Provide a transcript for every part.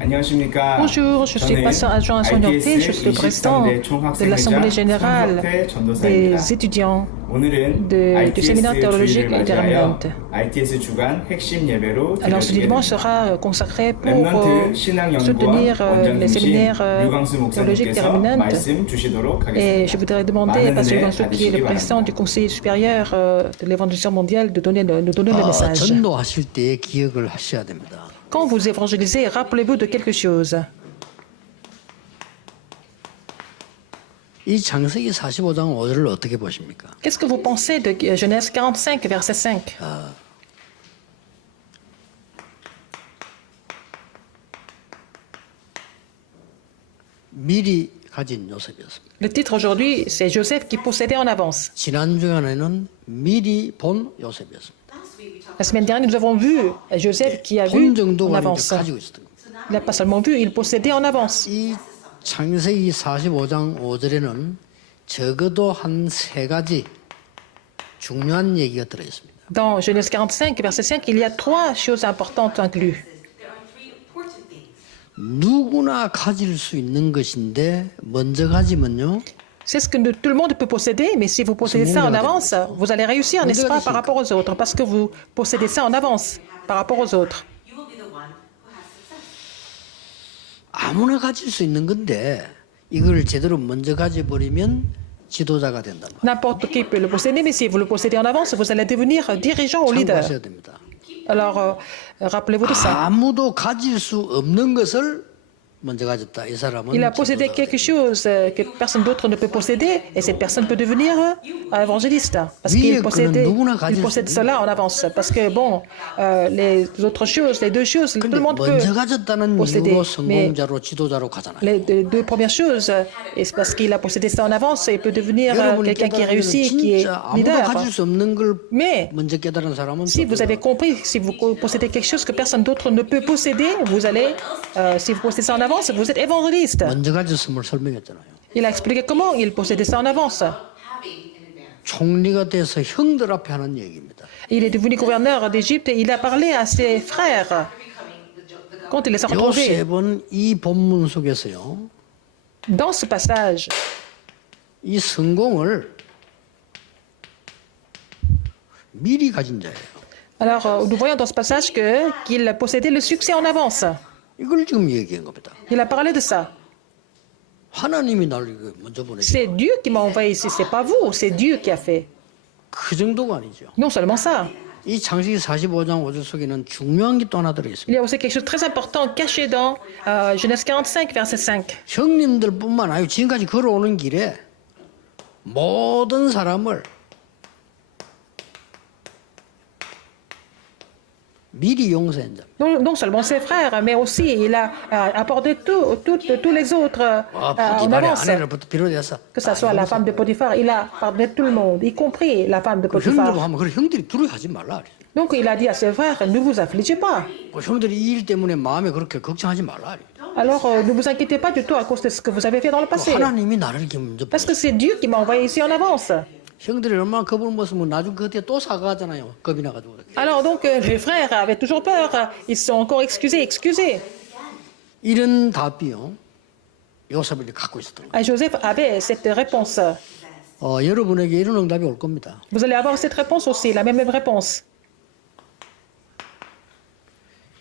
안녕하십니까. Bonjour, je suis passeur adjoint à Sonyorté, je suis le président de l'Assemblée générale des étudiants du séminaire théologique Interminent. Alors ce dimanche sera consacré pour soutenir les séminaires théologiques Interminent. Et je voudrais demander à Pasteur Yugansu, qui est le président du Conseil supérieur de l'évangélisation mondiale, de nous donner le message. 전도하실 때 기억을 하셔야 됩니다. Quand vous évangélisez, rappelez-vous de quelque chose. 이 창세기 45장 5절을 어떻게 보십니까? Qu'est-ce que vous pensez de Genèse 45, verset 5? 미리 가진 요셉이었습니다. Le titre aujourd'hui, c'est Joseph qui possédait en avance. 지난 주간에는 미리 본 요셉이었습니다. La semaine dernière, nous avons vu Joseph qui a vu 본 en 정도가 avance. 가지고 있었던 겁니다. Il n'a pas seulement vu, il possédait en avance. 이 창세기 45장 5절에는 적어도 한 세 가지 중요한 얘기가 들어 있습니다. Dans Genèse 45, verset 5, il y a trois choses importantes incluses. 누구나 가질 수 있는 것인데 먼저 가지면요. C'est ce que tout le monde peut posséder, mais si vous possédez ça en avance, vous allez réussir, n'est-ce pas, par rapport aux autres, parce que vous possédez ça en avance par rapport aux autres. 아무나 가질 수 있는 건데 이걸 제대로 먼저 가져버리면 지도자가 된단 말이에요. N'importe qui peut le posséder, mais si vous le possédez en avance, vous allez devenir dirigeant ou leader. 참고하셔야 됩니다. Alors, rappelez-vous de ça. 아무도 가질 수 없는 것을 먼저 가졌다. 이 사람은 Il a possédé 지도자가 quelque 됩니다. chose que personne d'autre ne peut posséder, et cette personne peut devenir évangéliste, parce qu'il possède cela en avance. Parce que, bon, les autres choses, les deux choses, tout 근데 le monde peut 먼저 가졌다는 posséder. 이유로 Mais 성공자로 지도자로 가잖아요. les deux premières choses, et c'est parce qu'il a possédé ça en avance, et il peut devenir 여러분이 quelqu'un qui 깨달으면 réussit, qui est 진짜 아무도 leader. 가질 수 없는 걸 Mais 먼저 깨달은 사람은 si vous avez compris, si vous possédez quelque chose que personne d'autre ne peut posséder, vous allez, si vous possédez ça en avance, vous êtes évangéliste. 먼저 가졌음을 설명했잖아요. Il a expliqué comment il possédait ça en avance. 총리가 돼서 형들 앞에 하는 얘기입니다. Il est devenu gouverneur d'Égypte et il a parlé à ses frères quand il les a retrouvés. 요셉은 이 본문 속에서요. Dans ce passage, 이 성공을 미리 가진 자예요. alors nous voyons dans ce passage qu'il possédait le succès en avance. 이걸 지금 얘기한 겁니다. Il a parlé de ça. 하나님이 나를 이거 먼저 보내죠. C'est Dieu qui m'a envoyé ici, c'est pas vous, c'est Dieu qui a fait. 그 정도가 아니죠. Non seulement ça, 이 창세기 45장 5절 속에는 중요한 게 또 하나 들어 있습니다. il y a aussi quelque chose de très important caché dans Genèse 45, verset 5. 형님들뿐만 아니고 지금까지 걸어오는 길에 모든 사람을 미리 용서한 자. Non seulement ses frères, mais aussi il a apporté tous les autres en 포티발의 avance. 아내로부터 비롯해서 Que ce soit la femme de Potiphar, il a pardonné tout le monde, y compris la femme de 형들 Potiphar. 하면 그래 형들이 두려워하지 말라. Donc il a dit à ses frères, ne vous affligez pas. 형들이 이 일 때문에 마음에 그렇게 걱정하지 말라. Alors ne vous inquiétez pas du tout à cause de ce que vous avez fait dans le passé. 하나님이 나를 이렇게 먼저 Parce que c'est Dieu qui m'a envoyé ici en avance. 형들이 얼마나 겁을 먹으면 나중 그때 또 사과하잖아요. 겁이 나가지고. Alors donc les frères avaient toujours peur, ils se sont encore excusés. 이런 답이요. 요셉이 갖고 있었던 거예요. Et Joseph avait cette réponse. 여러분에게 이런 응답이 올 겁니다. Vous allez avoir cette réponse aussi, la même réponse.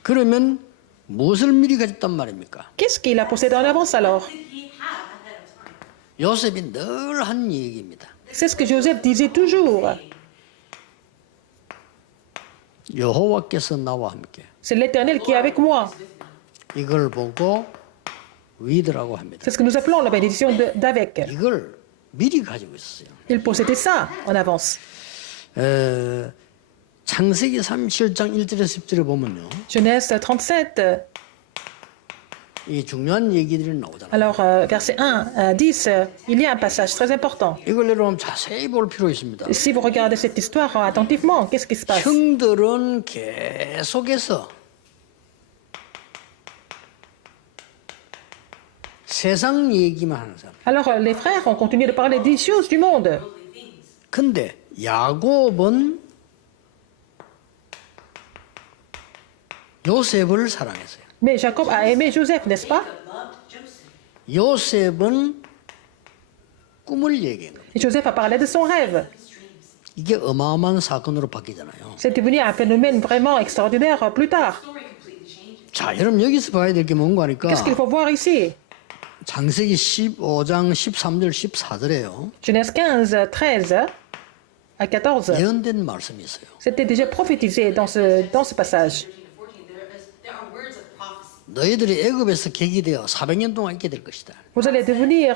그러면 무엇을 미리 가졌단 말입니까? Qu'est-ce qu'il a possédé en avance alors? 요셉이 늘 한 얘기입니다. C'est ce que Joseph disait toujours. 여호와께서 나와 함께 C'est l'Éternel qui est avec moi. 이걸 보고 위드라고 합니다. C'est ce que nous appelons la bénédiction d'avec. 이걸 미리 가지고 있었어요. Il possédait ça en avance. 창세기 37장 1절에서 10절에 보면요. Genèse 37, 이 중요한 얘기들이 나오잖아요. alors verset 1 à 10, il y a un passage très important. 이걸 여러분 자세히 볼 필요 있습니다. Si vous regardez cette histoire attentivement, qu'est-ce qui se passe? 형들은 계속해서 세상 얘기만 하는 사람. Alors les frères ont continué de parler des choses du monde. 근데 야곱은 요셉을 사랑했어요. Mais Jacob a aimé Joseph, n'est-ce pas? 요셉은 꿈을 얘기한 겁니다. Et Joseph a parlé de son rêve. 이게 어마어마한 사건으로 바뀌잖아요. C'est devenu un phénomène vraiment extraordinaire plus tard. 자, 여러분 여기서 봐야 될 게 뭔가 하니까 Qu'est-ce qu'il faut voir ici? 창세기 15장 13절 14절에요. Genèse 15, 13 à 14. 예언된 말씀이 있어요. C'était déjà prophétisé dans ce passage. 너희들이 애굽에서 객이되어 400년 동안 있게 될 것이다. Vous allez devenir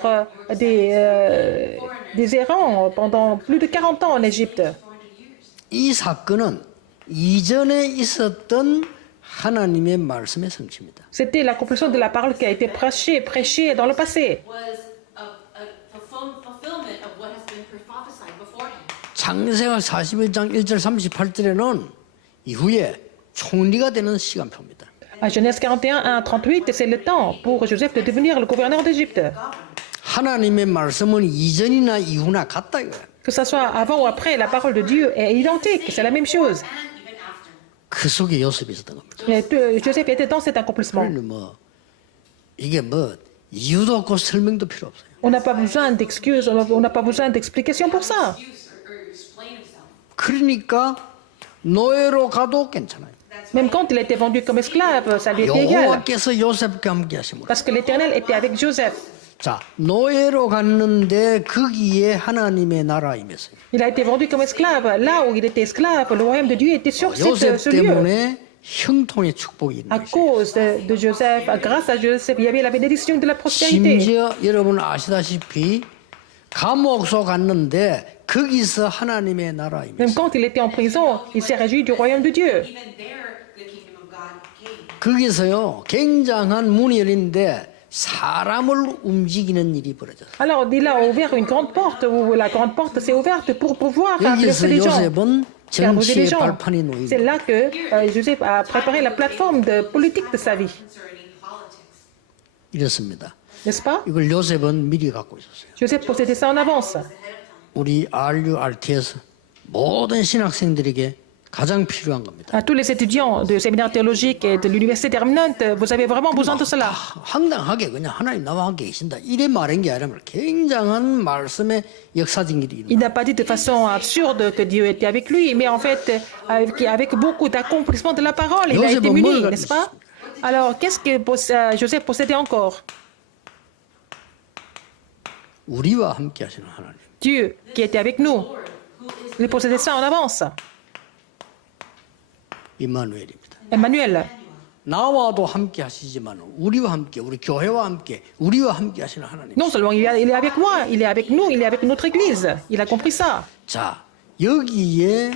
des errants pendant plus de 40 ans en Égypte. 이 사건은 이전에 있었던 하나님의 말씀의 성취입니다. C'était l'accomplissement de la parole qui a été prêchée dans le passé. 창세기 41장 1절 38절에는 이후에 총리가 되는 시간표입니다. À Genèse 41, 1, 38, c'est le temps pour Joseph de devenir le gouverneur d'Égypte. 하나님의 말씀은 이전이나 이후나 같다 이거예요. Que ce soit avant ou après, la parole de Dieu est identique, c'est la même chose. 그 속에 요셉이 있었던 겁니다. Mais Joseph était dans cet accomplissement. 그러니 뭐 이게 뭐 이유도 없고 설명도 필요 없어요. On n'a pas besoin d'excuses, on n'a pas besoin d'explications pour ça. 그러니까 노예로 가도 괜찮아요. Même quand il était vendu comme esclave, ça lui était égal. 여호와께서 요셉과 함께 하심으로. Parce que l'Éternel était avec Joseph. 자, 노예로 갔는데 거기에 하나님의 나라 임했어요. Il a été vendu comme esclave. Là où il était esclave, le royaume de Dieu était sur 요셉 ce lieu. 때문에 형통의 축복이 있는 À 것이에요. cause de Joseph, grâce à Joseph, il y avait la bénédiction de la prospérité. 심지어 여러분 아시다시피 감옥소 갔는데 거기서 하나님의 나라 임했어요. Même quand il était en prison, il s'est réjoui du royaume de Dieu. 거기서요 굉장한 문이 열리는데 사람을 움직이는 일이 벌어졌어요. Alors, il a ouvert une grande porte, où la grande porte s'est ouverte pour pouvoir 여기서 placer les gens. 요셉은 Faire bouger les 정치의 gens. 발판이 놓인 C'est 거예요. là que Joseph a préparé la plateforme de politique de sa vie. 이렇습니다. N'est-ce pas? 이걸 요셉은 미리 갖고 있었어요. Joseph possédait ça en avance. 우리 RU, RTS 모든 신학생들에게 가장 필요한 겁니다. À tous les étudiants du séminaire théologique et de l'université terminante, vous avez vraiment besoin de cela. 황당하게 그냥 하나님 나와 함께 계신다 이래 말한 게 아니라 굉장한 말씀의 역사적인 일이 Il n'a pas dit de façon absurde que Dieu était avec lui, mais en fait, avec beaucoup d'accomplissement de la parole, il a été muni, n'est-ce pas? Alors, qu'est-ce que Joseph possédait encore? 우리와 함께 하시는 하나님. Dieu qui était avec nous. Il possédait ça en avance. 임마누엘입니다. Emmanuel. 나와도 함께 하시지만 우리와 함께 우리 교회와 함께 우리와 함께 하시는 하나님. Non seulement il est avec moi, il est avec nous, il est avec notre Église. Il a compris ça. 자, 여기에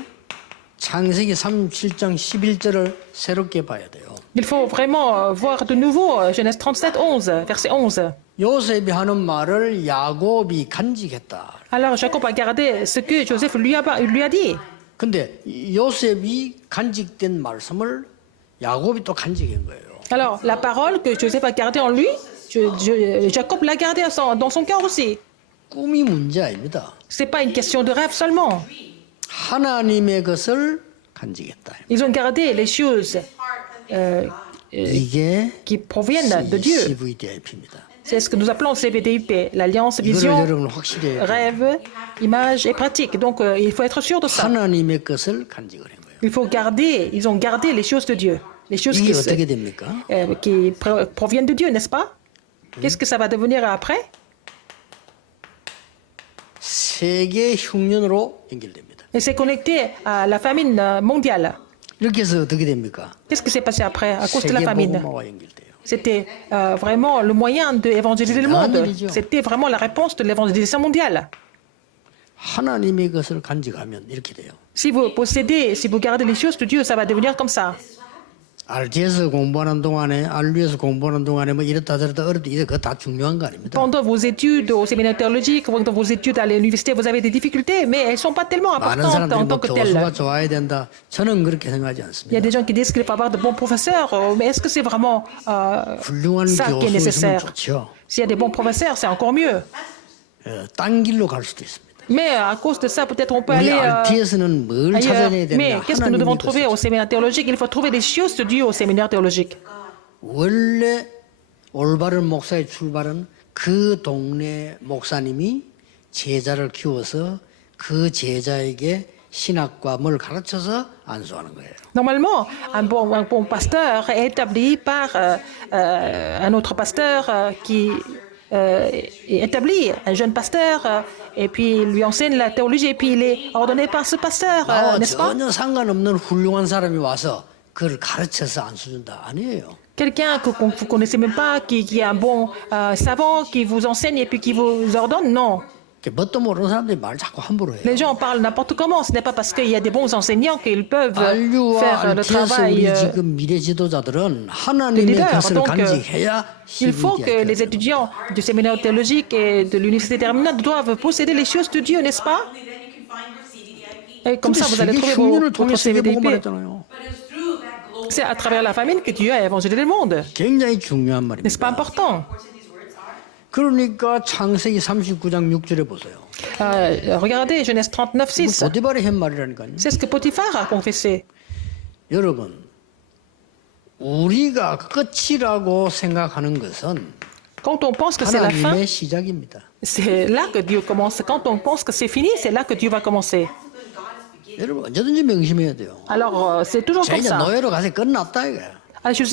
창세기 37장 11절을 새롭게 봐야 돼요. Il faut vraiment voir de nouveau Genèse 37, 11, verset 11. 요셉이 하는 말을 야곱이 간직했다. Alors Jacob a gardé ce que Joseph lui a dit. 근데 요셉이 간직된 말씀을 야곱이 또 간직한 거예요. Alors la parole que Joseph a gardée en lui, Jacob l'a gardée dans son cœur aussi. 꿈이 문제 아닙니다. C'est pas une question de rêve seulement. 하나님의 것을 간직했다. Ils ont gardé les choses 이게 qui proviennent de Dieu. CVDIP입니다. C'est ce que nous appelons CVDIP, l'alliance, 이거를 vision, 여러분 확실히 rêve, image et pratique. Donc il faut être sûr de ça. 하나님의 것을 간직을 한 거예요. Ils ont gardé les choses de Dieu, les choses 이게 어떻게 됩니까? qui proviennent de Dieu, n'est-ce pas? Qu'est-ce que ça va devenir après? 세계 흉년으로 연결됩니다. Et c'est connecté à la famine mondiale. 이렇게 해서 어떻게 됩니까? Qu'est-ce qui s'est passé après à cause de la 세계 famine? 복음화와 연결돼요. C'était vraiment le moyen d'évangéliser le monde. C'était vraiment la réponse de l'évangélisation mondiale. 하나님의 것을 간직하면 이렇게 돼요. Si vous possédez, si vous gardez les choses de Dieu, ça va devenir comme ça. RT에서 공부하는 동안에 RU에서 공부하는 동안에 뭐 이렇다 저렇다 어렵다 이게 그거 다 중요한 거 아닙니다. Pendant vos études au séminaire théologique, pendant vos études à l'université, vous avez des difficultés, mais elles ne sont pas tellement 많은 importantes 사람들이 en 뭐 tant que 교수가 telles. 좋아야 된다. 저는 그렇게 생각하지 Il y a 않습니다. des gens qui disent qu'il faut avoir de bons professeurs, mais est-ce que c'est vraiment 훌륭한 ça qui est 교수 있으면 nécessaire? 좋죠. S'il y a des bons professeurs, c'est encore mieux. 딴 길로 갈 수도 있습니다. Mais à cause de ça, peut-être on peut 우리 aller RT에서는 뭘 ailleurs. 찾아내야 Mais 되냐? qu'est-ce que nous devons 하나님의 trouver 것을. au séminaire théologique? Il faut trouver des choses de Dieu au séminaire théologique. 원래 올바른 목사의 출발은 그 동네 목사님이 제자를 키워서 그 제자에게 신학과 뭘 가르쳐서 안수하는 거예요. Normalement, un bon pasteur est établi par un autre pasteur qui établit un jeune pasteur et puis il lui enseigne la théologie et puis il est ordonné par ce pasteur, 나와 n'est-ce pas? 전혀 상관없는 훌륭한 사람이 와서 그걸 가르쳐서 안수 준다 아니에요. Quelqu'un que vous ne connaissez même pas, qui est un bon savant, qui vous enseigne et puis qui vous ordonne, non. 뭣도 모르는 사람들이 말 자꾸 함부로 해요. Les gens parlent n'importe comment. Ce n'est pas parce qu'il y a des bons enseignants qu'ils peuvent 알류와 faire le RT에서 travail 우리 지금 미래 지도자들은 des 하나님의 leaders. 것을 Donc, 간직해야 il faut 힘이 que les 돼요. étudiants du séminaire théologique et de l'université terminale doivent posséder les choses de Dieu, n'est-ce pas? Et comme 근데 ça, vous allez 세계 trouver 흉년을 votre 통해서 이게 보고 CVDP. 말했잖아요. C'est à travers la famine que Dieu a évangélisé le monde. 굉장히 중요한 N'est-ce pas 말입니다. important? 그러니까 창세기 39장 6절에 보세요. Regardez Genèse 39, 6. 보디발의 한 말이라니까요. C'est ce que Potiphar a confessé. 여러분, 우리가 끝이라고 생각하는 것은 Quand on pense que c'est la fin, 하나님의 시작입니다. c'est là que Dieu commence. Quand on pense que c'est fini, c'est là que Dieu va commencer. 여러분 언제든지 명심해야 돼요. Alors, c'est toujours 자 comme 이제 ça. 노예로 가서 끝났다 이거야.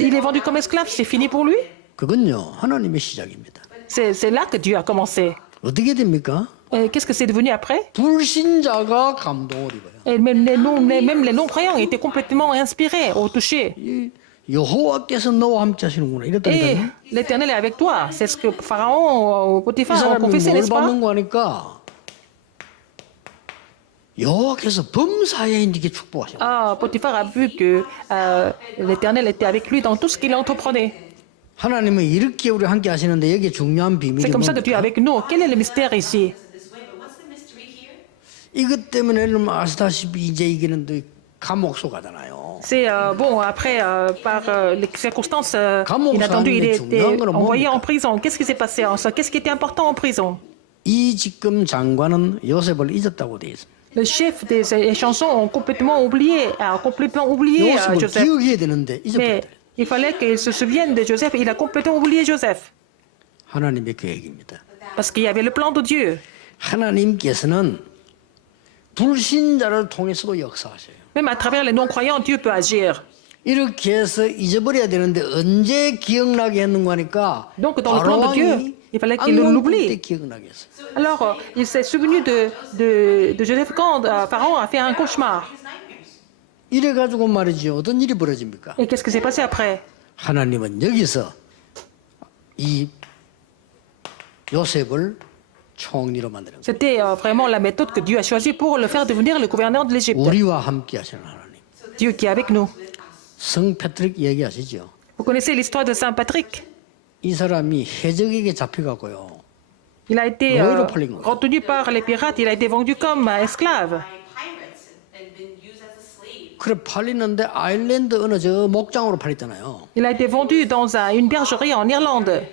Il est vendu comme esclave, c'est fini pour lui. 그건요 하나님의 시작입니다. C'est là que Dieu a commencé. 어떻게 됩니까? Et qu'est-ce que c'est devenu après? 불신자가 감동을 입어요. Et même les non-croyants étaient complètement inspirés, au touché. 이 여호와께서 너와 함께 하시는구나 Et 이랬다니까요. l'Éternel est avec toi. C'est ce que Pharaon, 이 Potiphar ont 사람이 confessé, 뭘 n'est-ce pas? 받는 거니까 여호와께서 범사에 이렇게 축복하셔. Potiphar a vu que l'Éternel était avec lui dans tout ce qu'il entreprenait. 하나님은 이렇게 우리 함께 하시는데 여기 중요한 비밀이 C'est comme ça que Dieu est 뭡니까? avec nous. Quel est le mystère ici? 이것 때문에 여러분 아시다시피 이제 이게는 또 감옥소 가잖아요. C'est bon, après, par les circonstances 감옥 inattendues, il a 사는데 été 중요한 거는 envoyé 뭡니까? en prison. Qu'est-ce qui s'est passé en ça? Qu'est-ce qui était important en prison? 이 지금 장관은 요셉을 잊었다고 돼 있습니다. Le chef des chansons a complètement oublié 요셉을 Joseph. 기억해야 되는데 Mais 잊어버렸다. il fallait qu'il se souvienne de Joseph. Il a complètement oublié Joseph. 하나님의 계획입니다. Parce qu'il y avait le plan de Dieu. 하나님께서는 불신자를 통해서도 역사하셔요. Même à travers les non-croyants, Dieu peut agir. 이렇게 해서 잊어버려야 되는데 언제 기억나게 했는가 하니까 Donc, dans le plan de Dieu, il fallait qu'il l'oublie. 때 기억나게 했어요. Alors, il s'est souvenu de Joseph quand Pharaon a fait un cauchemar. 이래가지고 말이죠. 어떤 일이 벌어집니까? Et qu'est-ce qui s'est passé après? 하나님은 여기서 이 요셉을 총리로 만드는 거예요. C'était vraiment la méthode que Dieu a choisie pour le faire devenir le gouverneur de l'Égypte. 우리와 함께 하시는 하나님. Dieu qui est avec nous. 성 패트릭 얘기하시죠. Vous connaissez l'histoire de Saint Patrick? 이 사람이 해적에게 잡혀가고요. Il a été 노예로 팔린 거예요. retenu par les pirates, il a été vendu comme esclave. 그래 팔리는데 아일랜드 어느 저 목장으로 팔렸잖아요. Il a été vendu dans une bergerie en Irlande.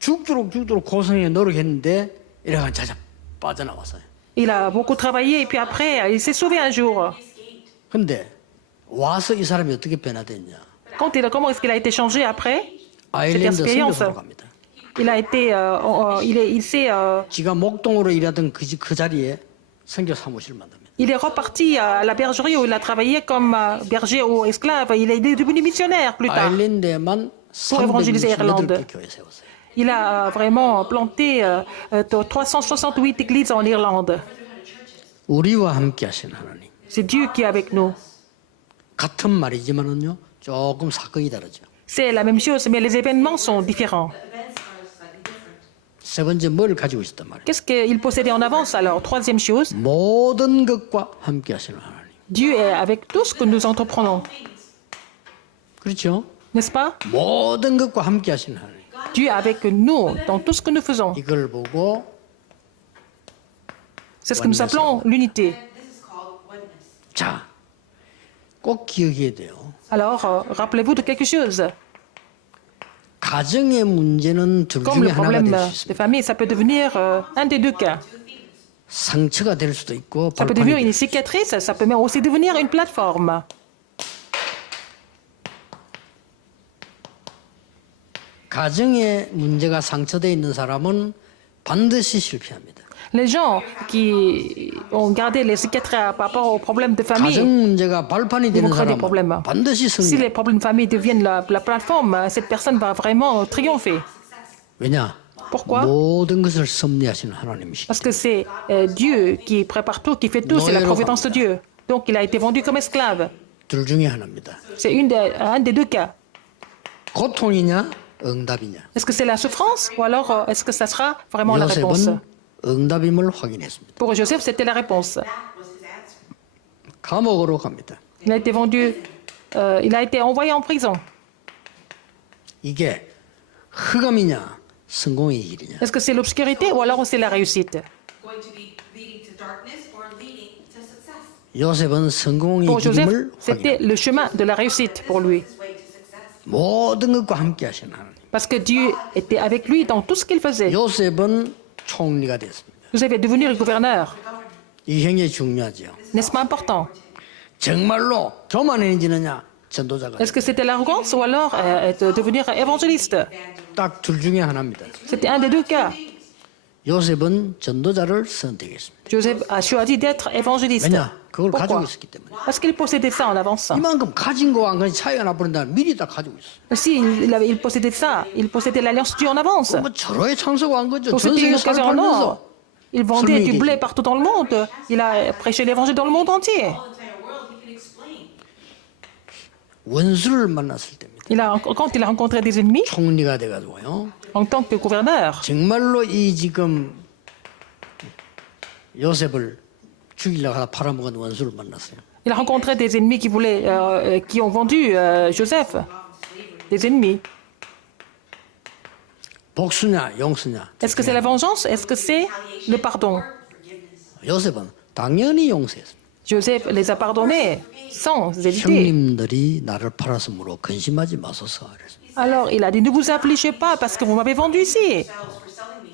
죽도록 고생해 노력했는데 이래가 자자 빠져나왔어요. Il a beaucoup travaillé et puis après, il s'est sauvé un jour. 근데 와서 이 사람이 어떻게 변화됐냐? Comment est-ce qu'il a été changé après cette 아일랜드 expérience? 선교사로 갑니다. Il a été, il s'est, 지가 목동으로 일하던 그 자리에 선교 사무실을 만듭니다. il est reparti à la bergerie où il a travaillé comme berger ou esclave. Il est devenu missionnaire plus tard. 아일랜드에만 Pour évangéliser 368개 Irlande. 교회 세웠어요. Il a vraiment planté 368 églises en Irlande. 우리와 함께 하시는 하나님. C'est Dieu qui est avec nous. 같은 말이지만은요. 조금 사건이 다르죠. C'est la même chose, mais les événements sont différents. 세 번째 뭘 가지고 있었단 말이에요. Qu'est-ce qu'il possédait en avance alors? Troisième chose, 모든 것과 함께 하시는 하나님. Dieu est avec tout ce que nous entreprenons. 그렇죠? N'est-ce pas? 모든 것과 함께 하시는 하나님. Dieu est avec nous dans tout ce que nous faisons. 이걸 보고 C'est ce que nous appelons l'unité. 자, 꼭 기억해야 돼요. Alors, rappelez-vous de quelque chose. 가정의 문제는 둘 Comme 중에 le 하나가 problème 될 수 des 있습니다. familles, ça peut devenir un des deux cas. 상처가 될 수도 있고 Ça peut devenir 발판이 une 될 수도 있고. cicatrice, ça peut même aussi devenir une plateforme. 가정에 문제가 상처되어 있는 사람은 반드시 실패합니다. Les gens qui ont gardé les cicatrices par rapport aux problèmes de famille, 가정 문제가 발판이 ils vont 되는 créer des 사람은 problèmes. 반드시 Si 승리. les problèmes de famille deviennent la plateforme, cette personne va vraiment triompher. 왜냐? Pourquoi? 모든 것을 섭리하시는 하나님이시기 Parce que c'est Dieu qui prépare tout, qui fait tout, c'est la providence de Dieu. Donc il a été vendu comme esclave. 둘 중에 하나입니다. C'est un des deux cas. 고통이냐 응답이냐. Est-ce que c'est la souffrance ou alors est-ce que ça sera vraiment la réponse? 요셉은 응답임을 확인했습니다. Pour Joseph, c'était la réponse. 감옥으로 갑니다. Il a été vendu, il a été envoyé en prison. 이게 흑암이냐 성공의 길이냐. Est-ce que c'est l'obscurité ou alors c'est la réussite? going to be leading to darkness or leading to success. 요셉은 성공의 Pour Joseph, 길임을 c'était 확인합니다. le chemin de la réussite pour lui. His way to success. 모든 것과 함께 하시는 하나님. Parce que Dieu était avec lui dans tout ce qu'il faisait. 요셉은 총리가 됐습니다. Joseph est devenu le gouverneur. 이 굉장히 중요하죠. N'est-ce pas important? 정말로 교만해지느냐 전도자가 Est-ce que c'était l'arrogance ou alors devenir évangéliste? 딱 둘 중에 하나입니다. C'était un des deux cas. 요셉은 전도자를 선택했습니다. Joseph a choisi d'être évangéliste. 왜냐? 그걸 가지고 Pourquoi? 있었기 때문에. Parce qu'il possédait ça en avance. 이만큼 가진 거와 안 가진 차이가 나버린다. 미리 다 가지고 있어. Si il possédait ça, il possédait l'alliance Dieu en avance. 뭐 절호의 창소가 한 거죠. Donc 전 c'était une 세계 occasion en or. 살팔면서 Il vendait du 설명이 blé 되지. partout dans le monde. Il a prêché l'évangile dans le monde entier. All entire world, he can explain. 원수를 만났을 때입니다. Quand il a rencontré des ennemis, 총리가 돼가지고요. en tant que gouverneur, 정말로 이 지금 요셉을 죽이려고 하다 팔아먹은 원수를 만났어요. il a rencontré des ennemis qui ont vendu Joseph. Des ennemis. 복수냐 용서냐. Est-ce que c'est la vengeance? Est-ce que c'est le pardon? 요셉은 당연히 용서했습니다. Joseph les a pardonnés sans hésiter. 형님들이 나를 팔았으므로 근심하지 마소서. 그랬습니다. Alors il a dit, ne vous affligez pas parce que vous m'avez vendu ici.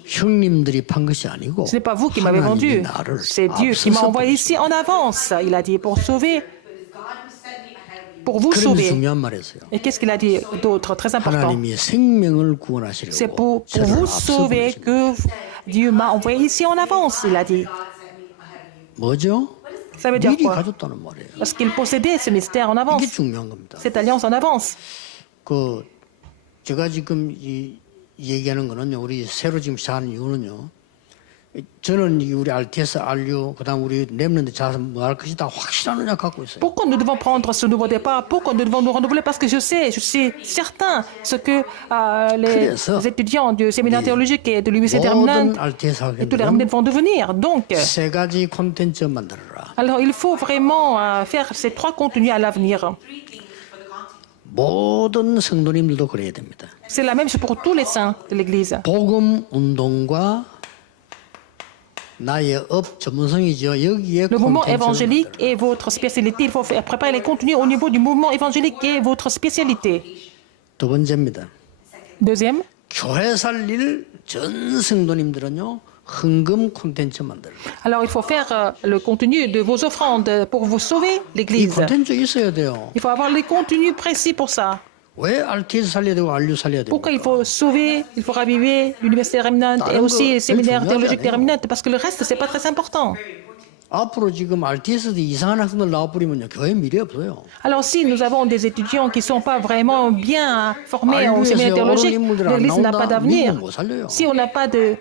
형님들이 판 것이 아니고 Ce n'est pas vous qui m'avez vendu. 하나님이 나를 C'est Dieu qui m'a 앞서서 envoyé ici en avance. Il a dit pour sauver, pour vous 그런 sauver. 중요한 말이었어요. Et qu'est-ce qu'il a dit d'autre très important? 하나님이 생명을 C'est 구원하시려고 pour 저를 vous 앞서 sauver 보내신 que Dieu m'a envoyé ici en avance, il a dit. 뭐죠? Ça veut dire 미리 quoi? 가졌다는 말이에요. Parce qu'il possédait ce mystère en avance, 이게 중요한 겁니다. cette alliance en avance. 그 제가 지금 이 얘기하는 거는요. 우리 새로 지금 시작하는 이유는요. 저는 우리 RTS, RU, 그다음 우리 랩런드 자서 뭐 할 것이 다 확실한 언약 갖고 있어요. Pourquoi nous devons prendre ce nouveau départ? Pourquoi nous devons nous renouveler? Parce que je suis certain ce que les 그래서 étudiants du séminaire théologique et de l'université 모든 terminale RTS et tous les 학생들은 remnants vont devenir. Donc, 세 가지 콘텐츠 만들어라. alors il faut vraiment faire ces trois contenus à l'avenir. 모든 성도님들도 그래야 됩니다. C'est la même chose pour tous les saints de l'Église. 복음 운동과 나의 업 전문성이죠. 여기에 Le mouvement 콘텐츠를 évangélique 만들어라. est votre spécialité. Il faut préparer les contenus au niveau du mouvement évangélique qui est votre spécialité. 두 번째입니다. Deuxième, 교회 살릴 전 성도님들은요. 헌금 콘텐츠 만들어라. alors il faut faire le contenu de vos offrandes pour vous sauver 이 l'Église. 콘텐츠 있어야 돼요. Il faut avoir les contenus précis pour ça. 왜 RTS 살려야 되고 RU 살려야 되고? Pourquoi il faut sauver, il faut raviver l'université réminente et aussi les séminaires théologiques des réminentes? Parce que le reste, c'est pas très important. 앞으로 지금 RTS도 이상한 학생들 나와버리면요. 교회 미래 없어요. Alors si nous avons des étudiants qui ne sont pas vraiment bien formés au séminaire théologique, l'Église n'a pas d'avenir. Si on n'a pas de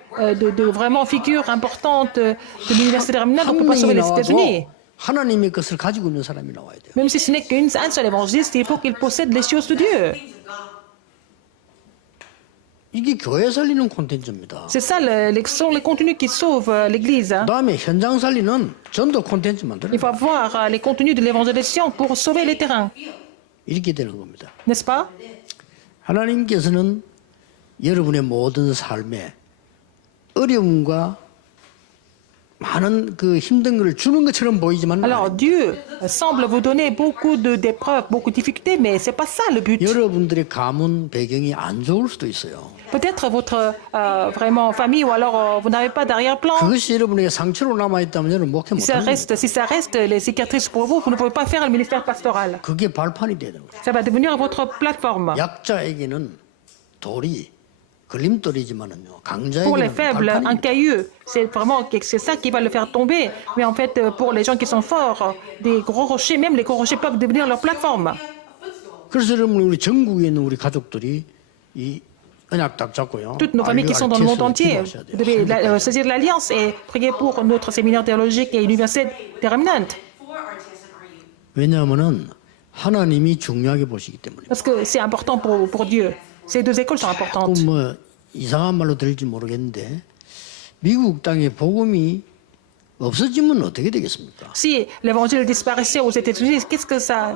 vraiment figure importante de l'université des réminentes, on ne peut pas sauver les États-Unis. 하나님의 것을 가지고 있는 사람이 나와야 돼요. Même si ce n'est qu'un seul évangéliste, il faut qu'il possède les choses de Dieu. 이게 교회 살리는 콘텐츠입니다. C'est ça, sont les contenus qui sauvent l'Église. hein. 그다음에 현장 살리는 전도 콘텐츠 만들어요. Il faut avoir les contenus de l'évangélisation pour sauver les terrains, 이렇게 되는 겁니다. n'est-ce pas? 하나님께서는 여러분의 모든 삶에 어려움과 많은 그 힘든 걸 주는 것처럼 보이지만 Alors Dieu semble vous donner beaucoup d'épreuves, beaucoup de difficultés, mais c'est pas ça le but. 여러분들의 가문 배경이 안 좋을 수도 있어요. Peut-être votre vraiment famille ou alors vous n'avez pas d'arrière-plan. 그것이 여러분에게 상처로 남아 있다면 여러분 목회 Si ça reste les cicatrices pour vous, vous ne pouvez pas faire le ministère pastoral. 그게 발판이 되는 거예요. Ça va devenir votre plateforme. 약자에게는 돌이 걸림돌이지만은요. Pour les 강자에게는 faibles, un 발판입니다. caillou, c'est ça qui va le faire tomber. Mais en fait, pour les gens qui sont forts, des gros rochers, même les gros rochers peuvent devenir leur plateforme. 그래서 여러분 우리 전국에 있는 우리 가족들이 이 언약 딱 잡고요. Toutes nos familles qui sont dans le monde entier, vous devez saisir l'alliance et prier pour notre séminaire théologique et université des Remnants. For RTS and RU. 왜냐하면은 하나님이 중요하게 보시기 때문에. Parce que c'est important pour Dieu. Ces deux écoles sont importantes. 뭐 이상한 말로 들릴지 모르겠는데 미국 땅에 복음이 없어지면 어떻게 되겠습니까? Si l'évangile disparaissait aux États-Unis, qu'est-ce que ça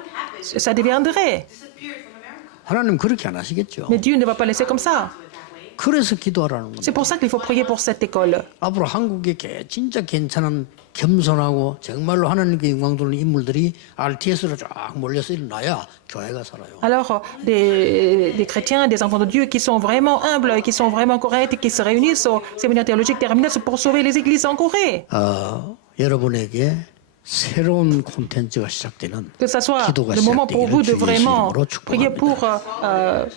deviendrait? Disappeared from America. 하나님 그렇게 안 하시겠죠. Mais Dieu ne va pas laisser comme ça. 그래서 기도하라는 C'est 겁니다. pour ça qu'il faut prier pour cette école. 앞으로 한국에 진짜 괜찮은 겸손하고 정말로 하나님께 영광 돌리는 인물들이 RTS로 쫙 몰려서 일어나야 교회가 살아요. Alors, des chrétiens, des enfants de Dieu qui sont vraiment humbles, qui sont vraiment corrects, qui se réunissent au séminaire théologique terminal pour sauver les églises en Corée. 여러분에게 새로운 콘텐츠가 시작되는 Que ce soit 기도가 le moment pour vous 시작되기를 de 주 예수 vraiment 이름으로 prier pour 축복합니다.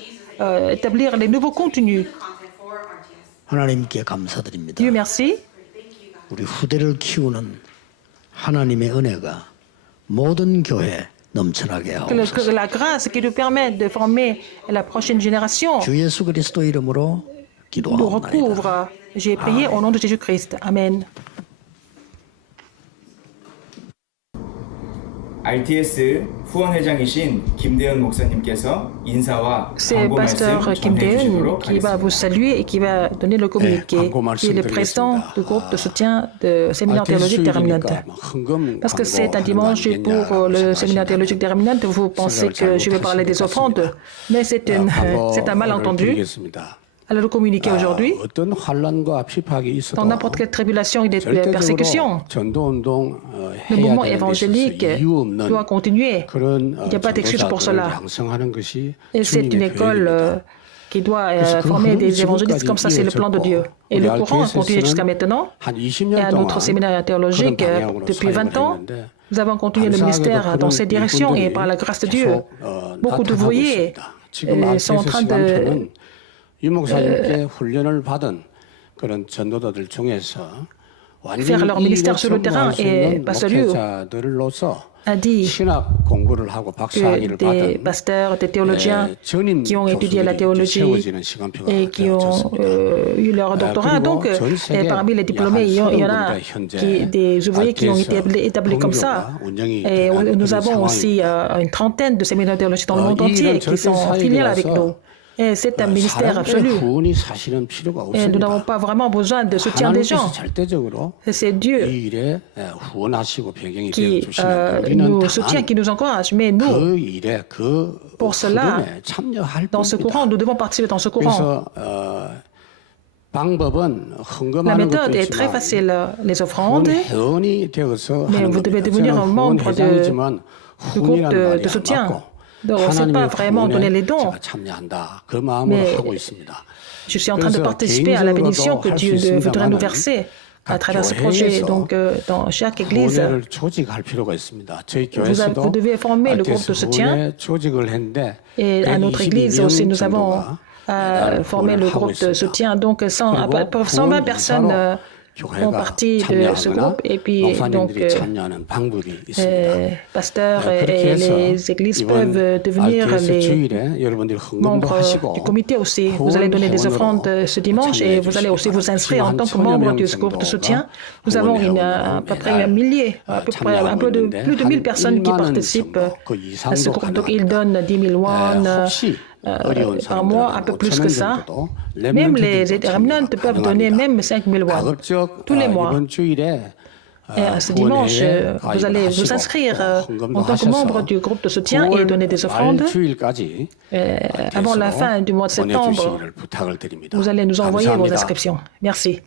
établir les nouveaux contenus. Content for RTS. 하나님께 감사드립니다. Dieu merci. 우리 후대를 키우는 하나님의 은혜가 모든 교회 넘쳐나게 Que 하옵소서. la grâce qui nous permet de former la prochaine génération 주 예수 그리스도 이름으로 nous 기도하옵나이다. recouvre. J'ai prié au nom de Jésus-Christ. Amen. RTS 후원회장이신 김대현 목사님께서 인사와 C'est 광고 말씀 pasteur Kim 전해 Daeun 주시도록 qui va vous 하겠습니다. saluer et qui va donner le communiqué, qui est le président du groupe de soutien de séminaire théologique des Remnants. Parce que c'est un dimanche et pour le séminaire théologique des Remnants, vous pensez que je vais parler des offrandes, mais c'est un malentendu. Alors le communiqué aujourd'hui, 어떤 환란과 핍박이 있어도 dans n'importe quelle tribulation et des persécutions, 전도운동 le 해야 mouvement 되는 데 évangélique 있어서 이유 없는 doit continuer. 그런 Il n'y a pas d'excuse pour 전도자들을 cela. 양성하는 것이 Et c'est une 주님의 école 계획입니다. qui doit 그래서 그 former des 흐름이 évangélistes comme ça, c'est le plan de Dieu. Et le courant continue jusqu'à maintenant. 한 Et 20년 à notre 동안 séminaire théologique, 그런 방향으로 depuis 20 ans, 사역을 했는데 nous avons continué le ministère dans cette direction et par la grâce de Dieu, beaucoup d'ouvriers sont en train de 유 목사님께 훈련을 받은 그런 전도자들 중에서 faire leur ministère sur le terrain. Et Pasteur Liu 목회자들로서 a dit 신학 공부를 하고 박사 que 학위를 des 받은 pasteurs, des théologiens 전임 qui ont étudié la 교수들이 théologie 채워지는 시간표가 et qui ont 되어졌습니다. eu leur doctorat. Donc, et parmi les diplômés, il y en a des ouvriers qui ont été établis comme ça. Et nous avons aussi une trentaine de séminaires théologiques dans le monde entier qui sont filiés avec nous. Et c'est un ministère absolu. 후원이 사실은 필요가 Et nous n'avons 없습니다. pas vraiment besoin de soutien des gens. 하나님께서 절대적으로 C'est Dieu 이 일에 후원하시고 배경이 되어 qui 주시는 우리는 nous soutient, 다만 qui nous encourage. Mais nous, 그 일에 그 pour cela, 흐름에 참여할 dans ce 겁니다. courant, nous devons participer dans ce courant. 그래서 방법은 La 헌금하는 것도 méthode est très 있지만 facile. Les offrandes, 회원이 되어서 mais 하는 vous devez 겁니다. devenir un 저는 membre 후원회장이지만 du groupe 후원이라는 de 말이 안 soutien. 맞고 Donc, on ne sait pas 하나님의 vraiment donner les 후원에 dons. 제가 참여한다. 그 마음으로 Mais 하고 있습니다. Je suis en train de participer à la bénédiction que Dieu voudrait nous verser à travers ce projet. Donc, dans chaque église, 후원회를 조직할 필요가 있습니다. 저희 vous 교회에서도 devez former le groupe de soutien. 후원회 조직을 했는데 Et à notre église aussi, nous avons 정도가 formé le groupe de soutien. Donc, 120 personnes font partie de ce groupe. Et puis, donc, 참여하는 방법이 있습니다. pasteurs et 그렇게 해서 les églises 이번 peuvent devenir RTS les 주일에 여러분들이 헌금도 membres 하시고 du comité aussi. Vous allez donner des offrandes ce dimanche et vous allez aussi vous inscrire en tant que membre du groupe de soutien. Nous avons à peu près un millier, à peu près un peu de plus de 1000 personnes qui participent à ce groupe. Donc ils donnent 10 000 won par mois, un peu plus que ça. Même les remnants peuvent donner même 5 000 won tous les mois. Et à ce dimanche, vous allez vous inscrire en tant que membre du groupe de soutien et donner des offrandes. Avant la fin du mois de septembre, vous allez nous envoyer vos inscriptions. Merci.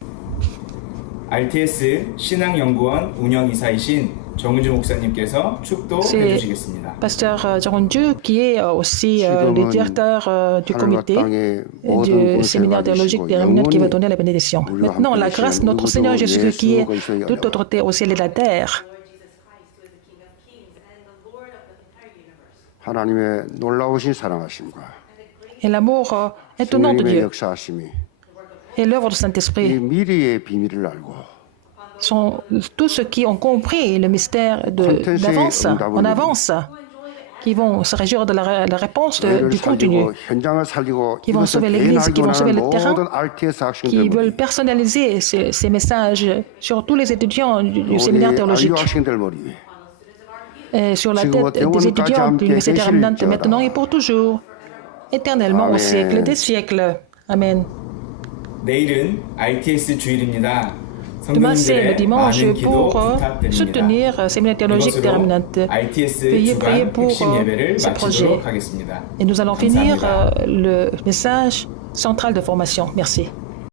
RTS 신앙연구원 운영이사이신 정은주 목사님께서 축도해 C'est 주시겠습니다. Pasteur Jeronju qui est aussi le directeur du comité du séminaire théologique des Remnants qui va donner la bénédiction. Maintenant, la grâce de notre Seigneur Jésus qui est toute autorité au ciel et la terre, Lord Jesus Christ, who is the King of Kings and the Lord of the entire universe. 하나님의 놀라우신 사랑하심과 et l'amour est au nom de 성령님의 Dieu. 역사하심이 Et l'œuvre du 이 Saint-Esprit 미래의 비밀을 알고 sont tous ceux qui ont compris le mystère d'avance, en avance, qui vont se réjouir de la réponse 교회를 du contenu, 살리고 현장을 살리고 qui vont 이것을 sauver l'Église, qui vont sauver le terrain, 모든 RTS qui veulent 학생들 personnaliser ces messages sur tous les étudiants du séminaire 우리 théologique 안류 학생들 머리 위에 et sur la 지금부터 tête des étudiants de l'université terminante 계실지어다. maintenant et pour toujours, éternellement au Amen. siècle des siècles. Amen. 내일은 RTS 주일입니다. Demain, c'est le 성도님들의 dimanche 많은 기도 pour 부탁드립니다. soutenir séminaire théologique 이것으로 terminante. RTS Veuillez prier 주간 pour 핵심 예배를 ce projet. 마치도록 하겠습니다. Et nous allons finir 감사합니다. le message central de formation. Merci.